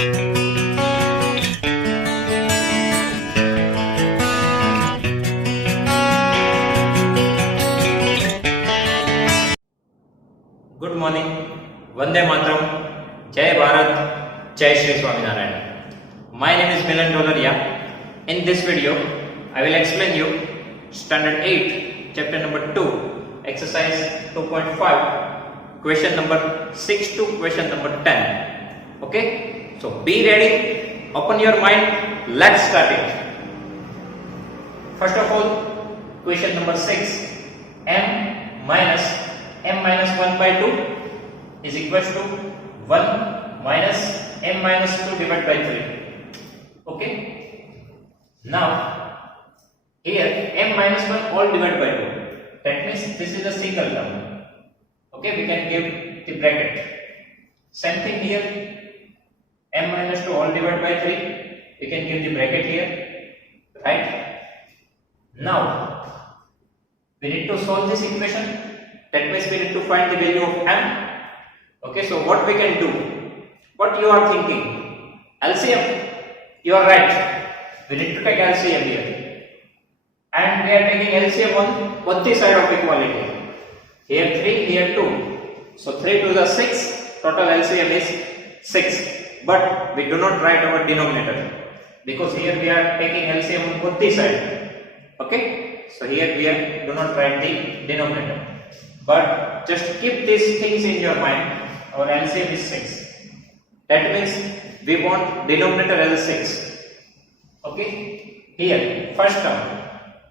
Good morning, Vande Mataram, Jai Bharat, Jai Shri Swaminarayan. My name is Milan Dolaria. In this video, I will explain you Standard 8, Chapter number 2, Exercise 2.5, Question number 6 to question number 10. Okay, so be ready, open your mind, let's start it. First of all, question number 6, m minus 1 by 2 is equals to 1 minus m minus 2 divided by 3. Okay. Now, here m minus 1 all divided by 2. That means this is a single term. Okay, we can give the bracket. Same thing here. M minus 2 all divided by 3. We can give the bracket here. Right? Now, we need to solve this equation. That means we need to find the value of m. Okay, so what we can do? What you are thinking? LCM. You are right. We need to take LCM here. And we are taking LCM on both the side of equality. Here 3, here 2. So 3 to the 6. Total LCM is 6. But we do not write our denominator. Because here we are taking LCM on both the side. Okay. So here we do not write the denominator. But just keep these things in your mind. Our LCM is 6. That means we want denominator as 6. Okay. Here, first term,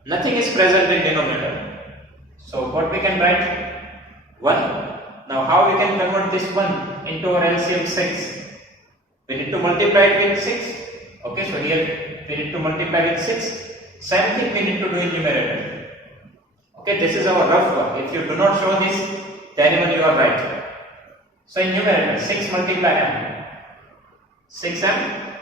nothing is present in denominator. So what we can write? 1. Now how we can convert this 1 into our LCM 6? We need to multiply it with 6. Okay. So here we need to multiply with 6. Same thing we need to do in numerator. Okay, this is our rough work. If you do not show this, then even you are right. So in numerator, 6 multiply m, 6m,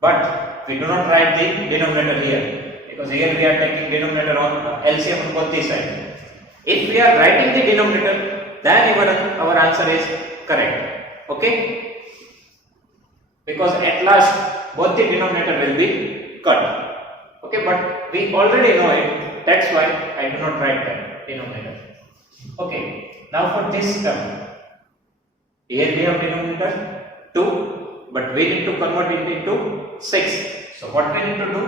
but we do not write the denominator here, because here we are taking denominator on LCM on both the sides. If we are writing the denominator, then even our answer is correct. Okay, because at last both the denominator will be cut. Okay, but we already know it. That's why I do not write that denominator. Okay, now for this term, here we have denominator 2, but we need to convert it into 6. So what we need to do?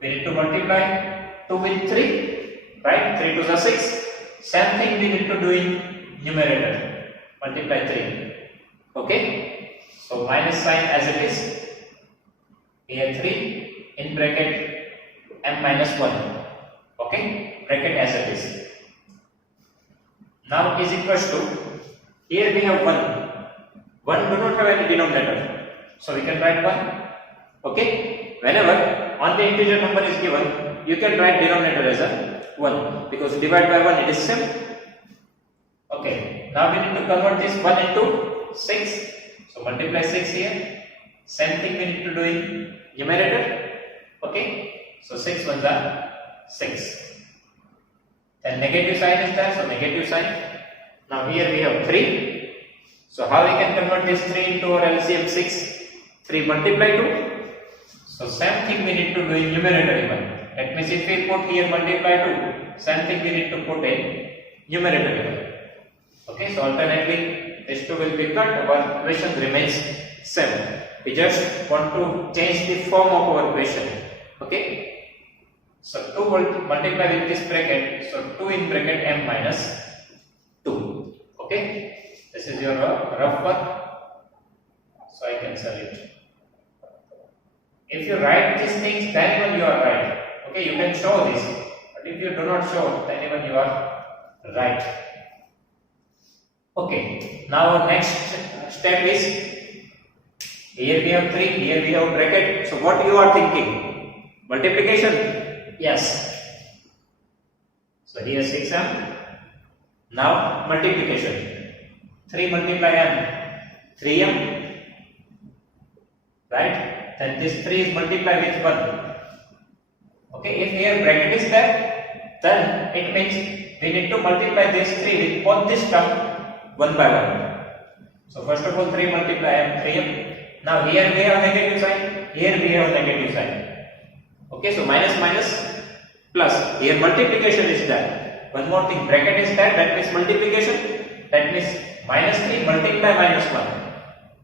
We need to multiply 2 with 3, right? 3 to the 6. Same thing we need to do in numerator. Multiply 3. Okay, so minus sign as it is. Here 3 in bracket m minus 1. Okay, bracket as it is. Now is equals to, here we have 1. 1 do not have any denominator. So we can write 1. Okay, whenever on the integer number is given, you can write denominator as a 1. Because divide by 1 it is same. Okay, now we need to convert this 1 into 6. So multiply 6 here. Same thing we need to do in numerator. Okay, so 6 ones are 6. Then negative sign is there, so negative sign. Now here we have 3. So how we can convert this 3 into our LCM 6? 3 multiply 2. So same thing we need to do in numerator even. That means if we put here multiply 2, same thing we need to put in numerator even. Okay, so alternately this 2 will be cut, our equation remains same. We just want to change the form of our equation. Okay. So 2 multiply with this bracket, so 2 in bracket m minus 2. Okay, this is your rough work. So I cancel it. If you write these things, then even you are right. Okay, you can show this, but if you do not show, then even you are right. Okay, now our next step is, here we have 3, here we have bracket. So what you are thinking? Multiplication? Yes. So here 6m. Now multiplication. 3 multiply m. 3m. Right? Then this 3 is multiplied with 1. Okay, if here bracket is there, then it means we need to multiply this 3 with both this term 1 by 1. So first of all 3 multiply m, 3m. Now here we have negative sign, here we have negative sign. Okay, so minus minus plus. Here multiplication is done. One more thing, bracket is there, that means multiplication. That means minus 3 multiply minus 1.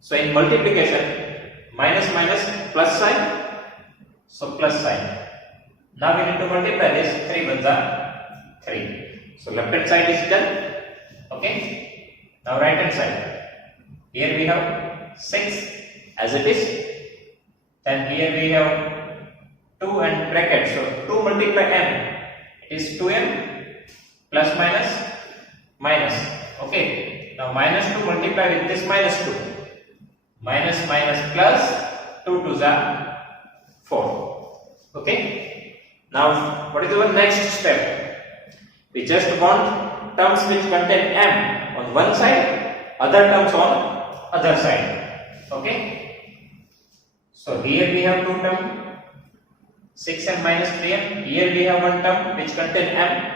So in multiplication, minus minus plus sign, so plus sign. Now we need to multiply this, 3 ones are 3. So left hand side is done. Okay. Now right hand side. Here we have 6 as it is. Then here we have 2 and bracket. So 2 multiply m. It is 2m plus minus minus. Okay. Now minus 2 multiply with this minus 2. Minus minus plus 2 to the 4. Okay. Now what is our next step? We just want terms which contain m on one side, other terms on other side. Okay. So here we have two terms, 6m minus 3m. Here we have one term which contain m.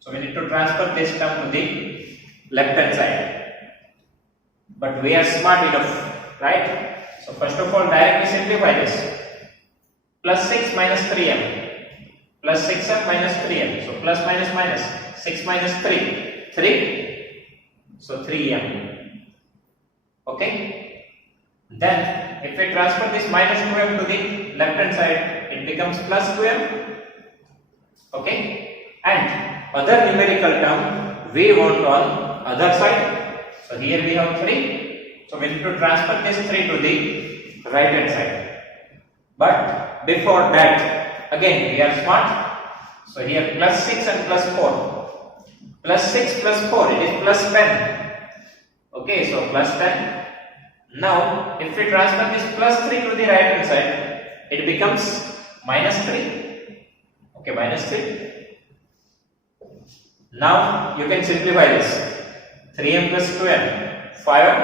So we need to transfer this term to the left hand side. But we are smart enough, right? So first of all, directly simplify this. Plus 6 minus 3m. Plus 6m minus 3m. So plus minus minus. 6 minus 3. 3. So 3m. Okay. Then if we transfer this minus 2m to the left hand side, it becomes plus 2m. Okay. And other numerical term we want on other side. So here we have 3. So we need to transfer this 3 to the right hand side. But before that, again we are smart. So here plus 6 and plus 4. Plus 6 plus 4, it is plus 10. Okay, so plus 10. Now if we transfer this plus 3 to the right hand side, it becomes minus 3. Okay, minus 3. Now you can simplify this. 3m plus 2m, 5m.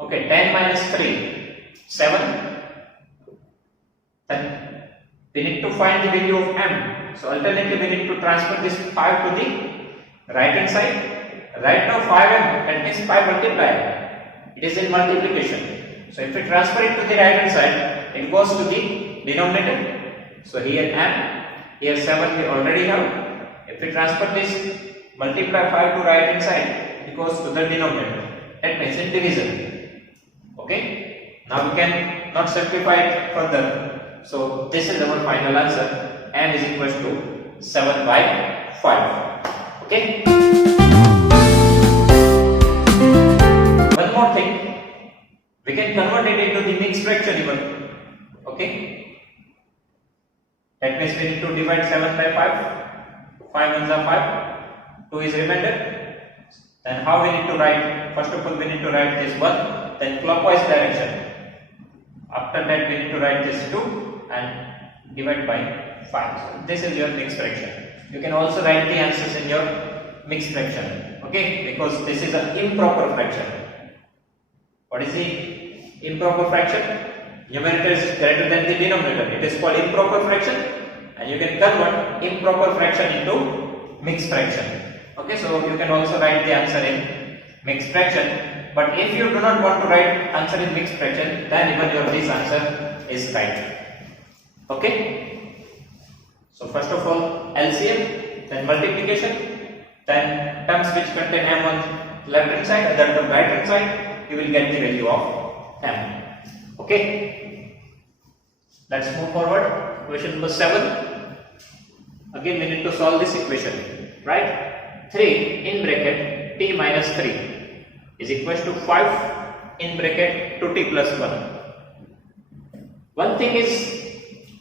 Okay, 10 minus 3, 7. Then we need to find the value of m. So alternatively we need to transfer this 5 to the right hand side. Right now 5m, that means 5 multiply. It is in multiplication. So if we transfer it to the right hand side, it goes to the denominator. So here m, here 7 we already have. If we transfer this, multiply 5 to right hand side, it goes to the denominator. That means in division. Okay. Now we can not simplify it further. So this is our final answer. M is equal to 7 by 5. Okay. One more thing, we can convert it into the mixed fraction even. Okay. That means we need to divide 7 by 5. 5 ones are 5. 2 is remainder. Then how we need to write? First of all, we need to write this 1. Then clockwise direction. After that, we need to write this 2 and divide by 5. So this is your mixed fraction. You can also write the answers in your mixed fraction. Okay, because this is an improper fraction. What is the improper fraction? Numerator is greater than the denominator. It is called improper fraction, and you can convert improper fraction into mixed fraction. Okay, so you can also write the answer in mixed fraction. But if you do not want to write answer in mixed fraction, then even your this answer is right. Okay. So first of all, LCM, then multiplication, then terms which contain m on left hand side, other term right hand side, you will get the value of m. Okay. Let's move forward. Question number 7. Again, we need to solve this equation, right? 3 in bracket t minus 3 is equal to 5 in bracket 2t plus 1. One thing is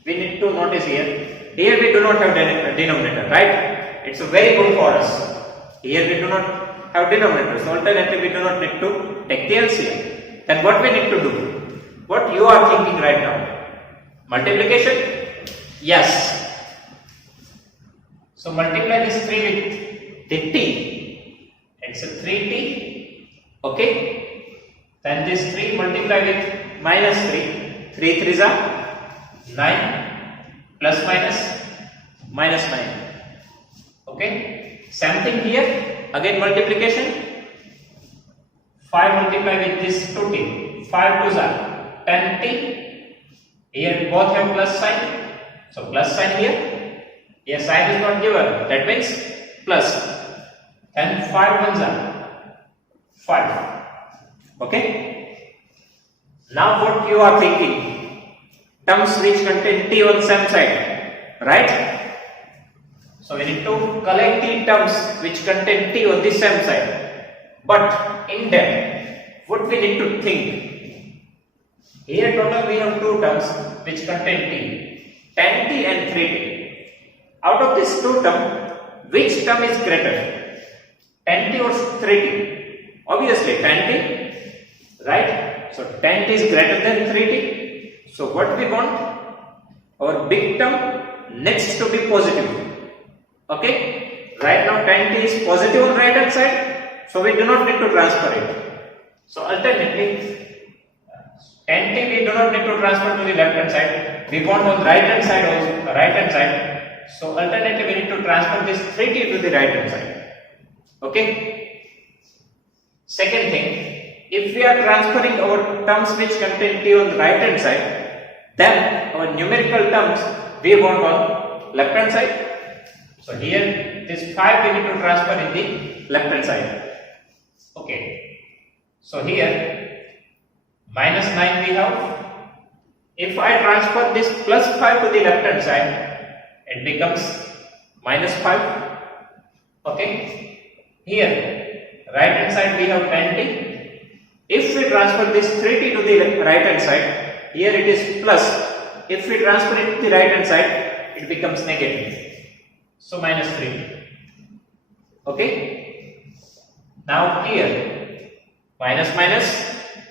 we need to notice here. Here we do not have denominator, right? It's very good for us. Here we do not have denominator, so alternatively we do not need to take the LCM. Then what we need to do? What you are thinking right now? Multiplication? Yes. So multiply this 3 with the t. It's a 3t. Okay. Then this 3 multiply with minus 3. 3 3s are 9 plus minus minus 9. Okay. Same thing here. Again multiplication. 5 multiply with this 2t. 5 2s are 10t. Here both have plus sign, so plus sign here. Here sign is not given, that means plus. And 5 1s are 5. Okay. Now what you are thinking? Terms which contain t on same side, right? So we need to collect the terms which contain t on the same side. But in that, what we need to think? Here total we have two terms which contain t, 10t and 3t. Out of these two terms, which term is greater? 10t or 3t? Obviously 10t, right? So 10t is greater than 3t. So what we want? Our big term next to be positive. Okay? Right now 10t is positive on right hand side, so we do not need to transfer it. So alternately, 10t we do not need to transfer to the left hand side. We want on right hand side also, right hand side. So alternately we need to transfer this 3t to the right hand side. Okay. Second thing, if we are transferring our terms which contain t on the right hand side, then our numerical terms we want on left hand side. So here this 5 we need to transfer in the left hand side. Okay. So here minus 9 we have. If I transfer this plus 5 to the left hand side, it becomes minus 5. Okay. Here, right hand side we have 10t. If we transfer this 3t to the right hand side, here it is plus. If we transfer it to the right hand side, it becomes negative. So minus 3. Okay. Now here, minus minus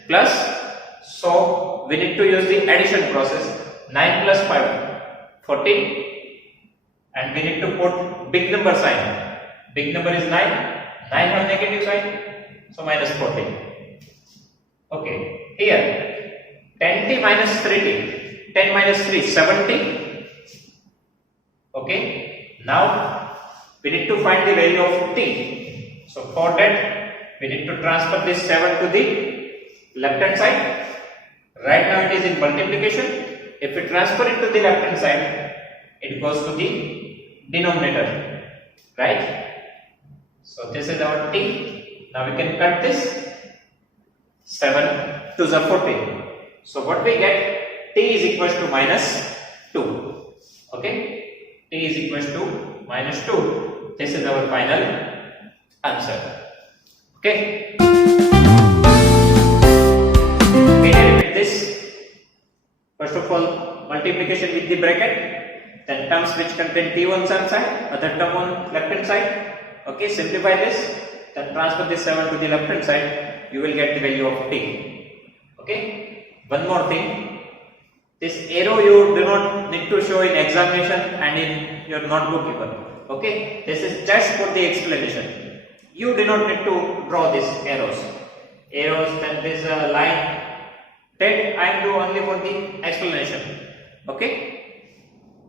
plus. So we need to use the addition process. 9 plus 5, 14. And we need to put big number sign. Big number is 9. 9 has negative sign. So minus 14. Okay. Here 10t minus 3t. 10 minus 3, 70. Okay. Now we need to find the value of t. So for that we need to transfer this 7 to the left hand side. Right now it is in multiplication. If we transfer it to the left hand side, it goes to the denominator, right? So this is our t. Now we can cut this. 7 to the 14. So what we get? T is equals to minus 2. Okay? T is equals to minus 2. This is our final answer. Okay? This, first of all, multiplication with the bracket, then terms which contain t on some side, other term on left hand side. Okay, simplify this, then transfer this 7 to the left hand side, you will get the value of t. Okay, one more thing, this arrow you do not need to show in examination and in your notebook even. Okay, this is just for the explanation. You do not need to draw these arrows. Then this line. That I am doing only for the explanation. Okay.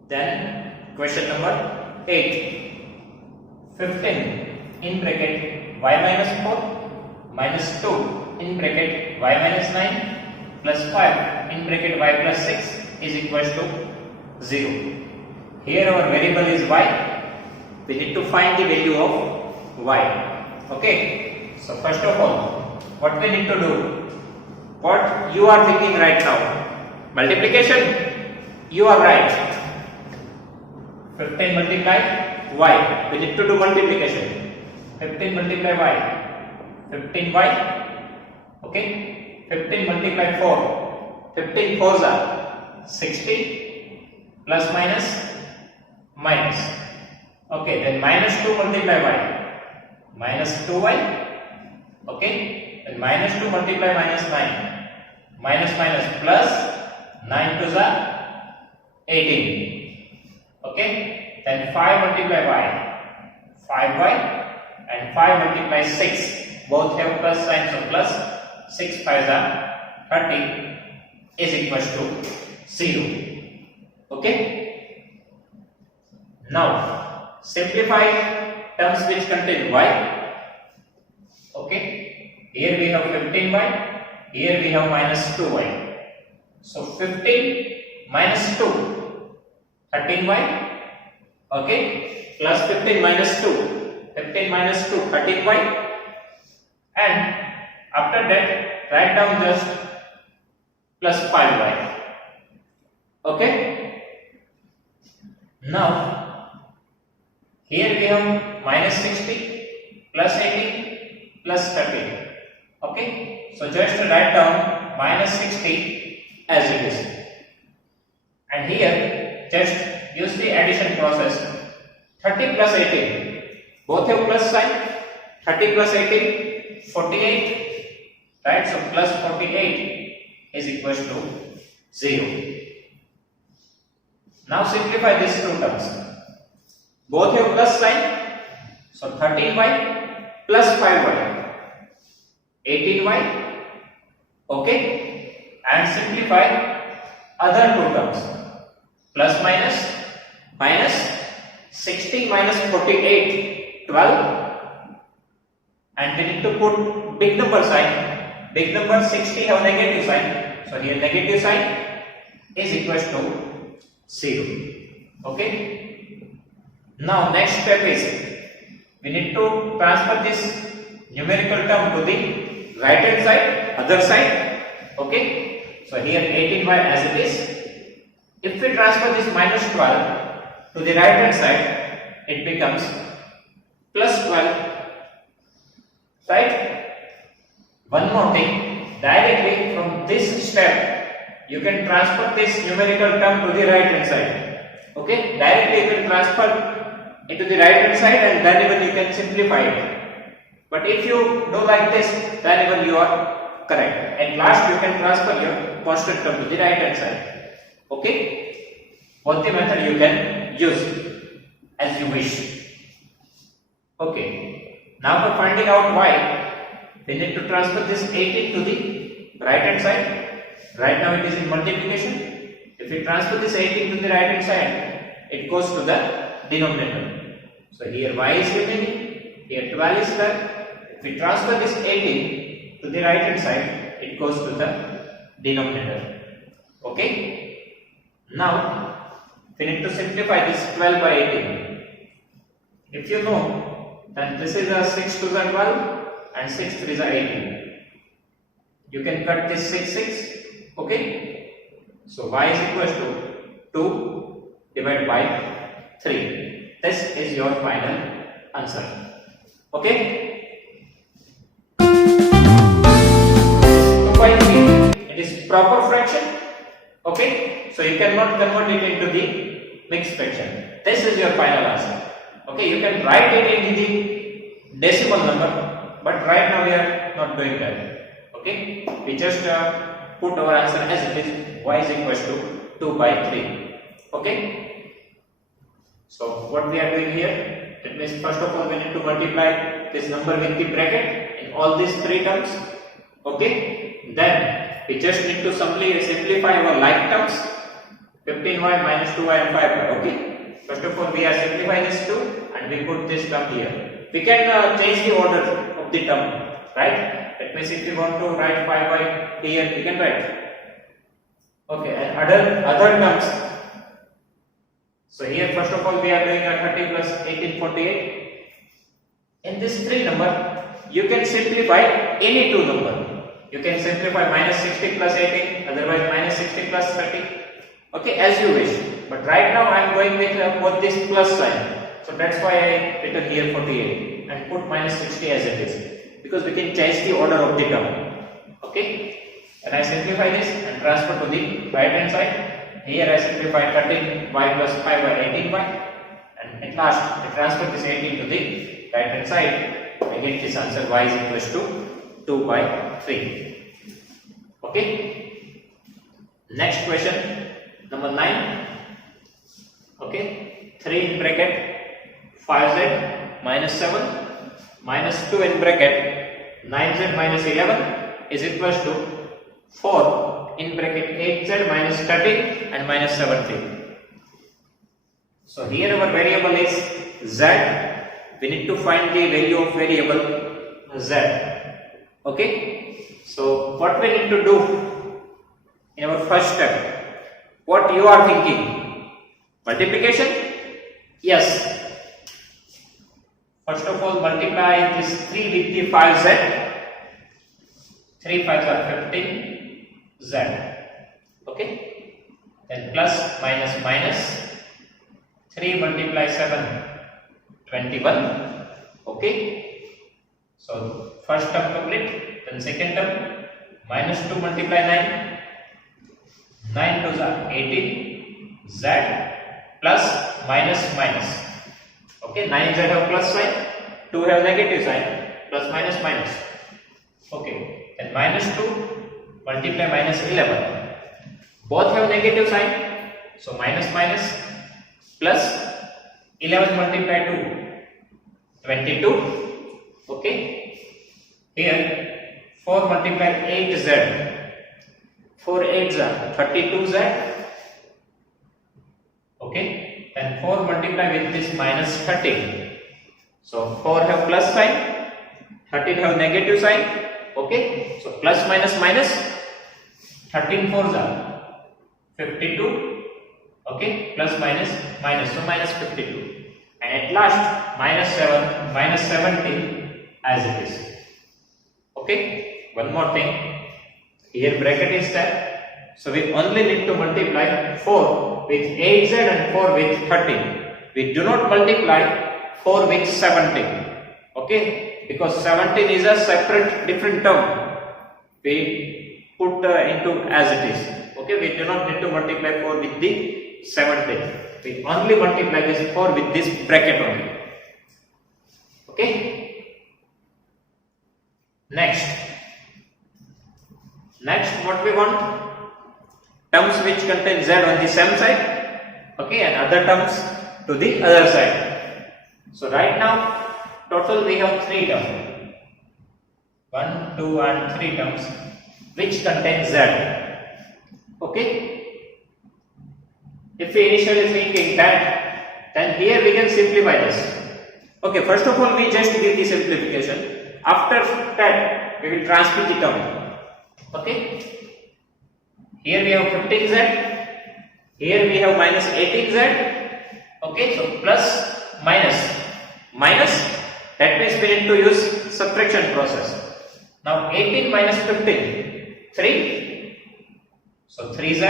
Then question number 8. 15 in bracket y minus 4 minus 2 in bracket y minus 9 plus 5 in bracket y plus 6 is equals to 0. Here our variable is y. We need to find the value of y. Okay. So first of all, what we need to do? What you are thinking right now? Multiplication? You are right. 15 multiply y. We need to do multiplication. 15 multiply y. 15y. Okay. 15 multiply 4. 15 4s are 60 plus minus minus. Okay. Then minus 2 multiply y. Minus 2y. Okay. Then minus 2 multiply minus 9. Minus minus plus 9 to the 18. Okay. Then 5 multiply y. 5y and 5 multiply 6. Both have plus sign, so plus 6 5s are 30 is equals to 0. Okay. Now simplify terms which contain y. Okay. Here we have 15y. here we have minus 2y. So 15 minus 2, 13y, okay, plus 15 minus 2, 15 minus 2, 13y, and after that write down just plus 5y. Okay, now here we have minus 60 plus 18 plus 13. Okay, so just write down minus 60 as it is, and here just use the addition process. 30 plus 18, both have plus sign. 30 plus 18, 48, right? So plus 48 is equals to 0. Now simplify these two terms. Both have plus sign, so 13y plus 5y, 18y, okay, and simplify other two terms. Plus minus, minus 16 minus 48, 12, and we need to put big number sign. Big number 60 have negative sign, so here negative sign is equals to 0. Okay. Now next step is we need to transfer this numerical term to the right hand side, other side. Okay. So here 18y as it is. If we transfer this minus 12 to the right hand side, it becomes plus 12. Right? One more thing, directly from this step you can transfer this numerical term to the right hand side. Okay, directly you can transfer it to the right hand side, and then even you can simplify it. But if you do like this, then even you are correct. At last you can transfer your constant term to the right hand side. Okay, both the method you can use as you wish. Okay, now for finding out y, we need to transfer this 18 to the right hand side. Right now it is in multiplication. If we transfer this 18 to the right hand side, it goes to the denominator. So here y is remaining, here 12 is there. If we transfer this 18 to the right hand side, it goes to the denominator. Okay. Now we need to simplify this 12 by 18. If you know, then this is a 6 to the 12 and 6 3 is a 18. You can cut this 6. Okay. So y is equals to 2 divided by 3. This is your final answer. Okay. 2 by 3. It is proper fraction. Okay. So you cannot convert it into the mixed fraction. This is your final answer. Okay. You can write it into the decimal number, but right now we are not doing that. Okay. We just put our answer as it is. Y is equals to 2 by 3. Okay. So what we are doing here, that means first of all we need to multiply this number with the bracket in all these three terms. Okay. Then we just need to simplify our like terms, 15y minus 2y and 5y. Okay. First of all we are simplifying this 2 and we put this term here. We can change the order of the term, right? That means if we want to write 5y here, we can write. Okay, and other terms. So here first of all we are doing a 30 plus 18, 48. In this 3 number, you can simplify any 2 number. You can simplify minus 60 plus 18, otherwise minus 60 plus 30. Okay, as you wish. But right now I am going with both this plus sign. So that's why I written here 48 and put minus 60 as it is. Because we can change the order of the term. Okay. And I simplify this and transfer to the right hand side. Here I simplify 13y plus 5y 18y, and at last I transfer this 18 to the right hand side. I get this answer y is equals to 2 by 3. Okay. Next question, number 9. Okay. 3 in bracket 5z minus 7 minus 2 in bracket 9z minus 11 is equals to 4 in bracket 8z minus 13 and minus 17. So here our variable is z. We need to find the value of variable z. Okay. So what we need to do in our first step? What you are thinking? Multiplication? Yes. First of all, multiply this 3 with the 5z. 3 5s are 15z. Okay. Then plus minus minus. 3 multiply 7, 21. Okay. So first term complete. Then second term, minus 2 multiply 9. 9 2s are 18. Z plus minus minus. Okay, 9z have plus sign, 2 have negative sign, plus minus minus. Okay, then minus 2 multiply minus 11. Both have negative sign, so minus minus plus 11 multiply 2, 22. Okay, here 4 multiply 8z, 4 8s are 32z. Okay, then 4 multiply with this minus 13. So 4 have plus sign, 13 have negative sign. Okay, so plus minus minus, 13 4s are 52. Okay, plus minus minus, so minus 52. And at last minus 7, minus 17 as it is. Okay, one more thing. Here bracket is there. So we only need to multiply 4 with 8z and 4 with 13. We do not multiply 4 with 17. Okay, because 17 is a separate different term. We put into as it is. Okay, we do not need to multiply 4 with the 17. We only multiply this 4 with this bracket only. Okay. Next what we want? Terms which contain z on the same side, okay, and other terms to the other side. So right now total we have 3 terms, 1 2 and 3 terms which contain z. Okay, if we initially thinking that, then here we can simplify this. Okay, first of all we just give the simplification. After that we will transmit the term. Okay, here we have 15z, here we have minus 18z. Okay, so plus minus minus, that means we need to use subtraction process. Now 18 minus 15, 3. So 3z,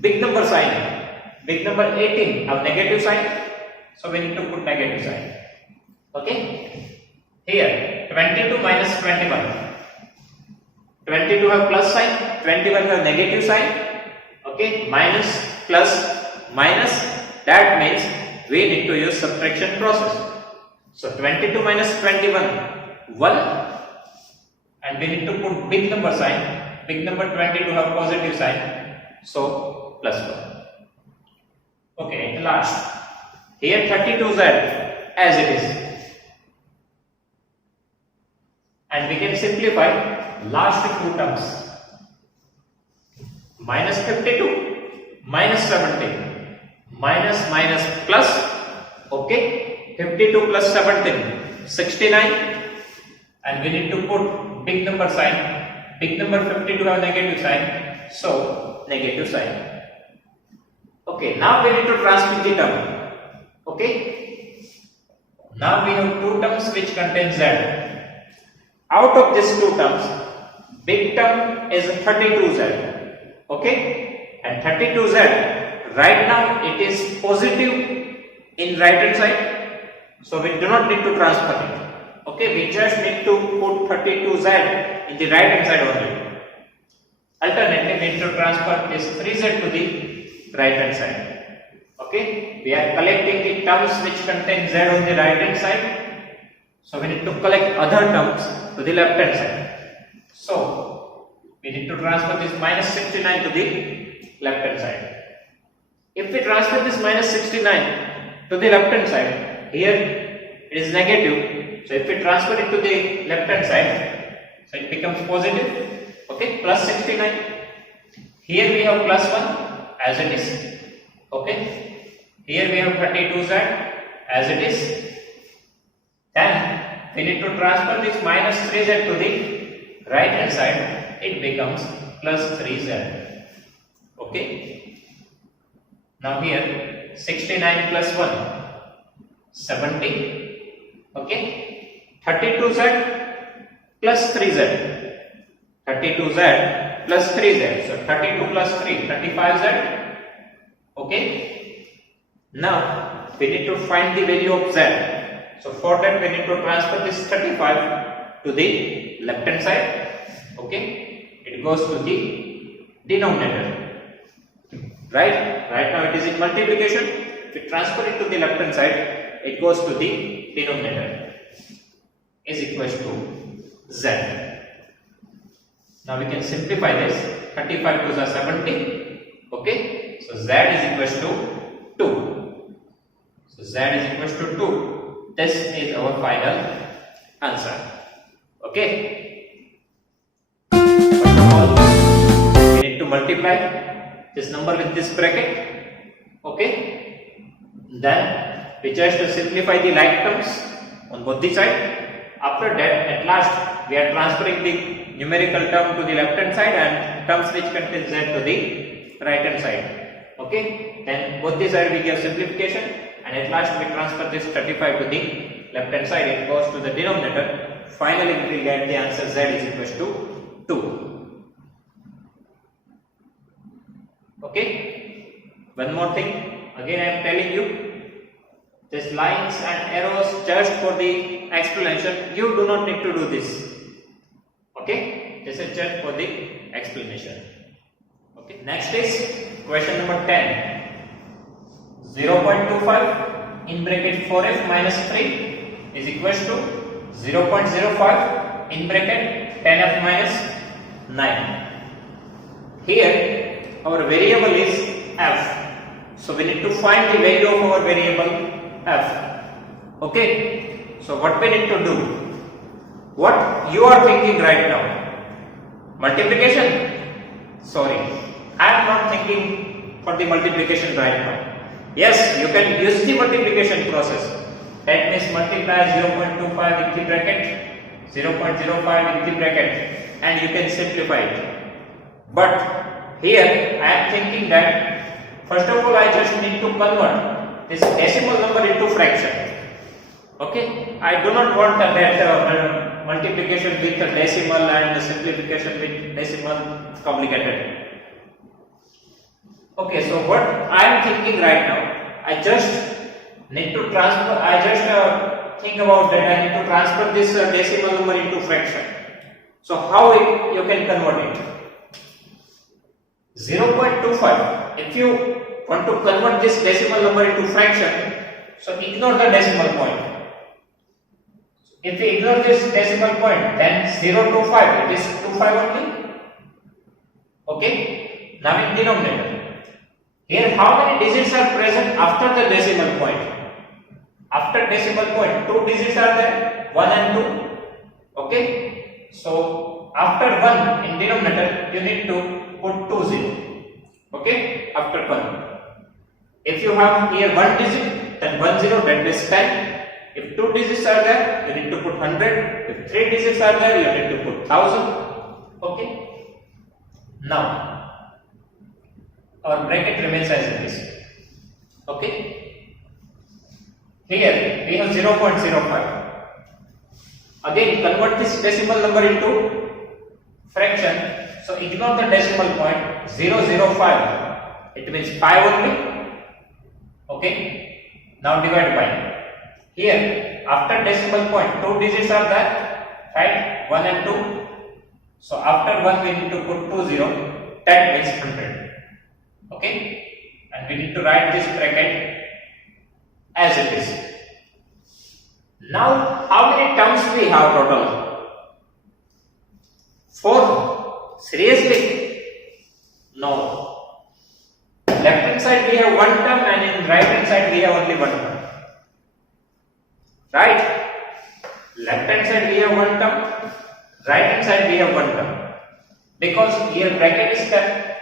big number sign, big number 18 have negative sign, so we need to put negative sign. Okay, here 22 minus 21. 22 have plus sign, 21 have negative sign. Okay, minus plus minus, that means we need to use subtraction process. So 22 minus 21, 1, and we need to put big number sign. Big number 22 have positive sign, so plus 1. Okay, at last here 32z as it is, and we can simplify last 2 terms. Minus 52 minus 17, minus minus plus. Okay, 52 plus 17, 69, and we need to put big number sign. Big number 52 have negative sign, so negative sign. Okay, now we need to transmit the term. Okay, now we have 2 terms which contain z. Out of these 2 terms, big term is 32z. Okay, and 32z right now it is positive in right hand side, so we do not need to transfer it. Okay, we just need to put 32z in the right hand side only. Alternately, we need to transfer this 3z to the right hand side. Okay, we are collecting the terms which contain z on the right hand side, so we need to collect other terms to the left hand side. So we need to transfer this minus 69 to the left hand side. If we transfer this minus 69 to the left hand side, here it is negative, so if we transfer it to the left hand side, so it becomes positive. Okay, plus 69. Here we have plus 1 as it is. Okay, here we have 32z as it is. Then we need to transfer this minus 3z to the right hand side it becomes plus 3z. Okay, now here 69 plus 1 70. Okay, 32z plus 3z, 32z plus 3z, so 32 plus 3 35z. Okay, now we need to find the value of z. So for that we need to transfer this 35 to the left hand side. Okay, it goes to the denominator. Right now it is in multiplication. If we transfer it to the left hand side, it goes to the denominator, is equals to z. Now we can simplify this. 35 to 70. Okay, so z is equals to 2. So z is equals to 2. This is our final answer. Okay, first of all we need to multiply this number with this bracket. Okay, then we just simplify the like terms on both the side. After that, at last we are transferring the numerical term to the left hand side and terms which contain z to the right hand side. Okay, then both the side we give simplification, and at last we transfer this 35 to the left hand side. It goes to the denominator. Finally we will get the answer z is equals to 2. Okay, one more thing, again I am telling you, this lines and arrows just for the explanation. You do not need to do this. Okay, this is just for the explanation. Okay, next is question number 10. 0.25 in bracket 4f minus 3 is equals to 0.05 in bracket 10f minus 9. Here our variable is f, so we need to find the value of our variable f. Okay, so what we need to do, what you are thinking right now, multiplication? Sorry, I am not thinking for the multiplication right now. Yes, you can use the multiplication process. That means multiply 0.25 in the bracket, 0.05 in the bracket, and you can simplify it. But here I am thinking that first of all I just need to convert this decimal number into fraction. Okay, I do not want that multiplication with the decimal and the simplification with decimal complicated. Okay, so what I am thinking right now, I just need to transfer, I just think about that I need to transfer this decimal number into fraction. So how you can convert it? 0.25, if you want to convert this decimal number into fraction, so ignore the decimal point. If we ignore this decimal point, then 0 to 5, it is 25 only. Okay, now in denominator, here how many digits are present after the decimal point? After decimal point, 2 digits are there, 1 and 2. Okay, so after 1 in denominator, you need to put 2 0. Okay, after 1. If you have here 1 digit, then 1 0, that means 10. If 2 digits are there, you need to put 100. If 3 digits are there, you need to put 1000. Okay. Now, our bracket remains as it is. Okay. Here we have 0.05. Again, convert this decimal number into fraction. So ignore the decimal point. 0.05. It means 5 only. Okay. Now divide by. Here, after decimal point, 2 digits are there, right? 1 and 2. So after 1, we need to put 2 0. That means 100. Okay? And we need to write this bracket as it is. Now, how many terms we have total? 4. Seriously? No. Left hand side we have 1 term and in right hand side we have only 1 term. Right? Left hand side we have 1 term, right hand side we have 1 term. Because here bracket is there.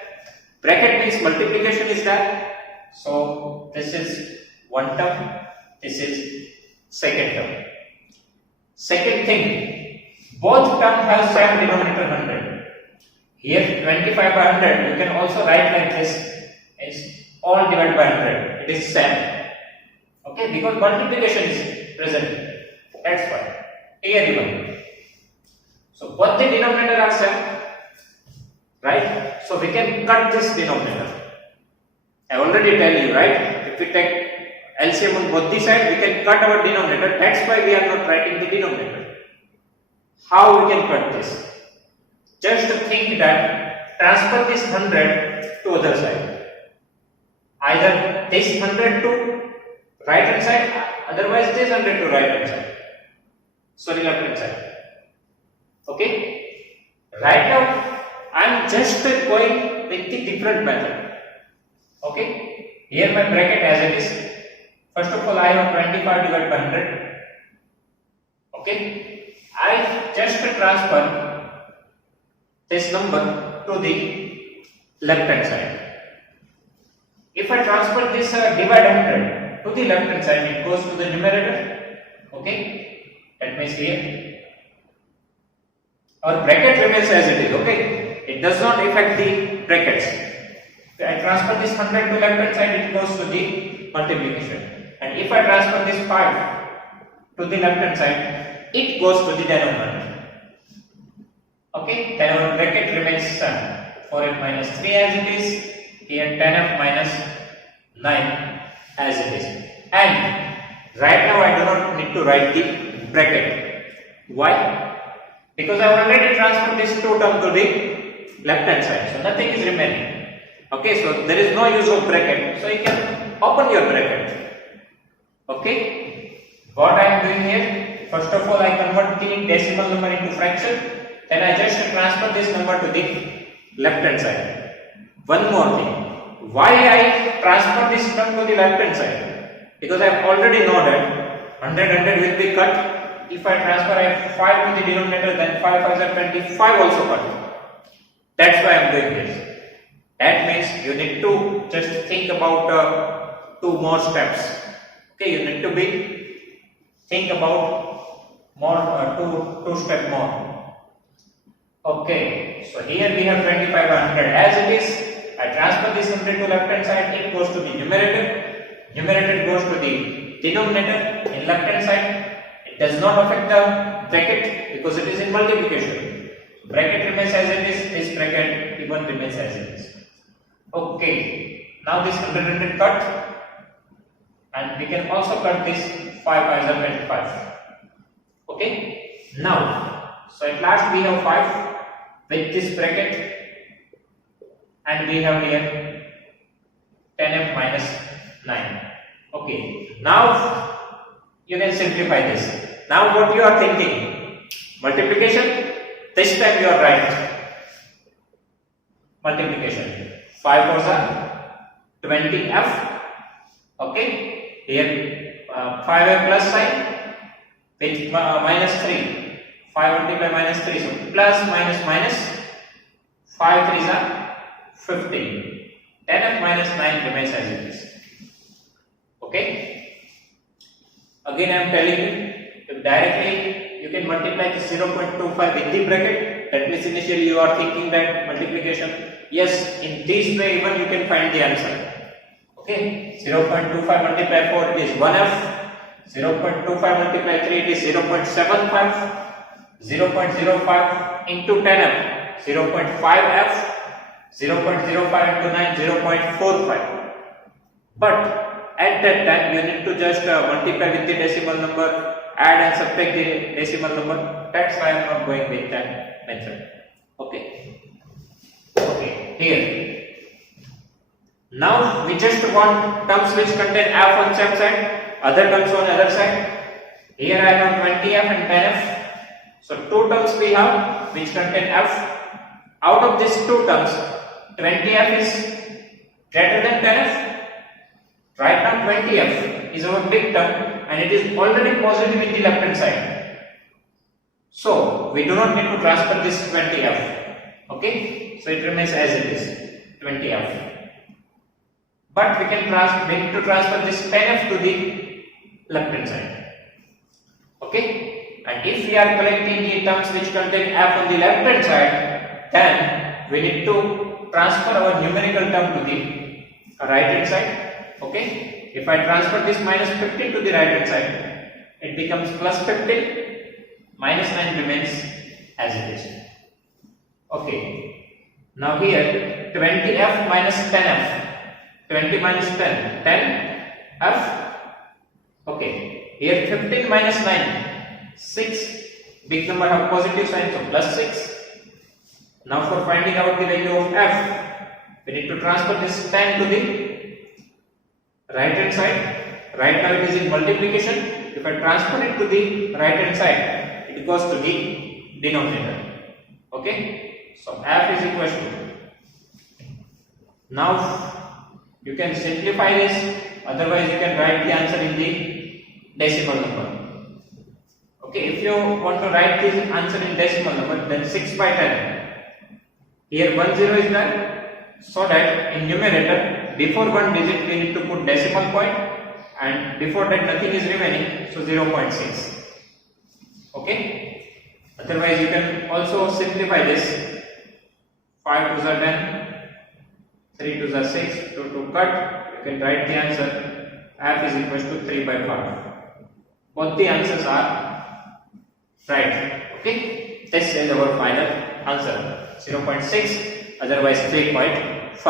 Bracket means multiplication is there. So this is 1 term, this is second term. Second thing, Both terms have same denominator 100. Here 25 by 100 you can also write like this is all divided by 100. It is same. Okay, because multiplication is present. That's why. Here even. So both the denominator are same. Right? So we can cut this denominator. I already tell you, right? If we take LCM on both the sides, we can cut our denominator. That's why we are not writing the denominator. How we can cut this? Just think that transfer this 100 to other side. Either this 100 to right hand side, otherwise this 100 to right hand side. Sorry, left hand side. Okay? Right now, I am just going with the different method. Okay? Here my bracket as it is. First of all, I have 25 divided by 100. Okay? I just transfer this number to the left hand side. If I transfer this divide 100 to the left hand side, it goes to the numerator. Okay? That means here our bracket remains as it is. Okay? It does not affect the brackets. If I transfer this 100 to left hand side, it goes to the multiplication. And if I transfer this 5 to the left hand side, it goes to the denominator. Okay, then our bracket remains same. 4f minus 3 as it is, here 10f minus 9 as it is. And right now I do not need to write the bracket. Why? Because I have already transferred this 2 term to the left hand side, so nothing is remaining. Okay, so there is no use of bracket, so you can open your bracket. Okay, what I am doing here, first of all I convert the decimal number into fraction, then I just transfer this number to the left hand side. One more thing, why I transfer this term to the left hand side? Because I already know that 100 will be cut. If I transfer 5 to the denominator, then 5 5 are 25 also cut. That's why I am doing this. That means you need to just think about 2 more steps. Okay, you need to think about more 2 step more. Okay, so here we have 25 by 100 as it is. I transfer this 100 to left hand side, it goes to the numerator. Numerator goes to the denominator in left hand side. It does not affect the bracket because it is in multiplication. Bracket remains as it is, this bracket even remains as it is. Okay, now this 100 cut. And we can also cut this 5 5 are 25. Okay, now, so at last we have 5 with this bracket, and we have here 10f minus 9. Okay, now you can simplify this. Now what you are thinking? Multiplication? This time you are right. Multiplication. 5 4s are 20f. Okay. Here 5f plus sign with minus 3. 5 multiplied by minus 3. So plus minus minus 5 3s are 15. 10f minus 9 remains as it is. Okay. Again I am telling you, if directly you can multiply the 0.25 with the bracket. That means initially you are thinking that multiplication. Yes, in this way even you can find the answer. Okay, 0.25 multiplied 4 it is 1f, 0.25 multiplied 3 it is 0.75, 0.05 into 10f, 0.5f, 0.05 into 9, 0.45. But at that time you need to just multiply with the decimal number, add and subtract the decimal number. That's why I am not going with that method. Okay. Okay, here. Now we just want terms which contain f on some side, other terms on other side. Here I have 20f and 10f. So 2 terms we have which contain f. Out of these 2 terms, 20f is greater than 10f. Right now 20f is our big term and it is already positive in the left hand side. So we do not need to transfer this 20f. Okay, so it remains as it is, 20f. But we need to transfer this 10f to the left hand side. Okay, I And if we are collecting the terms which contain f on the left hand side, then we need to transfer our numerical term to the right hand side. Okay, if I transfer this minus 15 to the right hand side, it becomes plus 15, minus 9 remains as it is. Okay, now here 20f minus 10f, 20 minus 10, 10f. Okay, here 15 minus 9, 6, big number have positive sign, so plus 6. Now for finding out the value of f, we need to transfer this 10 to the right hand side. Right now it is in multiplication. If I transfer it to the right hand side, it goes to the denominator. Okay, so f is equal to. Now you can simplify this, otherwise you can write the answer in the decimal number. Okay, if you want to write this answer in decimal number, then 6 by 10. Here 1 0 is there, so that in numerator before one digit we need to put decimal point, and before that nothing is remaining, so 0.6. Okay, otherwise you can also simplify this. 5 2s are 10, 3 2s are 6, 2 to cut, you can write the answer f is equal to 3 by 5. Both the answers are right. Okay, this is our final answer, 0.6, otherwise 3.5.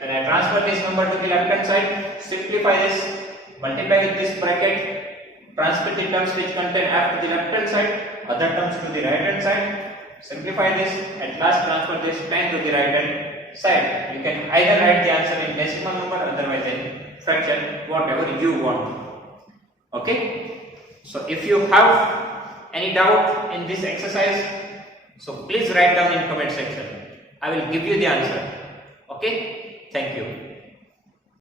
When I transfer this number to the left hand side, simplify this, multiply with this bracket, transfer the terms which contain f to the left hand side, other terms to the right hand side, simplify this, at last transfer this 10 to the right hand side. You can either write the answer in decimal number, otherwise in fraction, whatever you want. Okay, so if you have any doubt in this exercise, so please write down in comment section. I will give you the answer. Okay, thank you.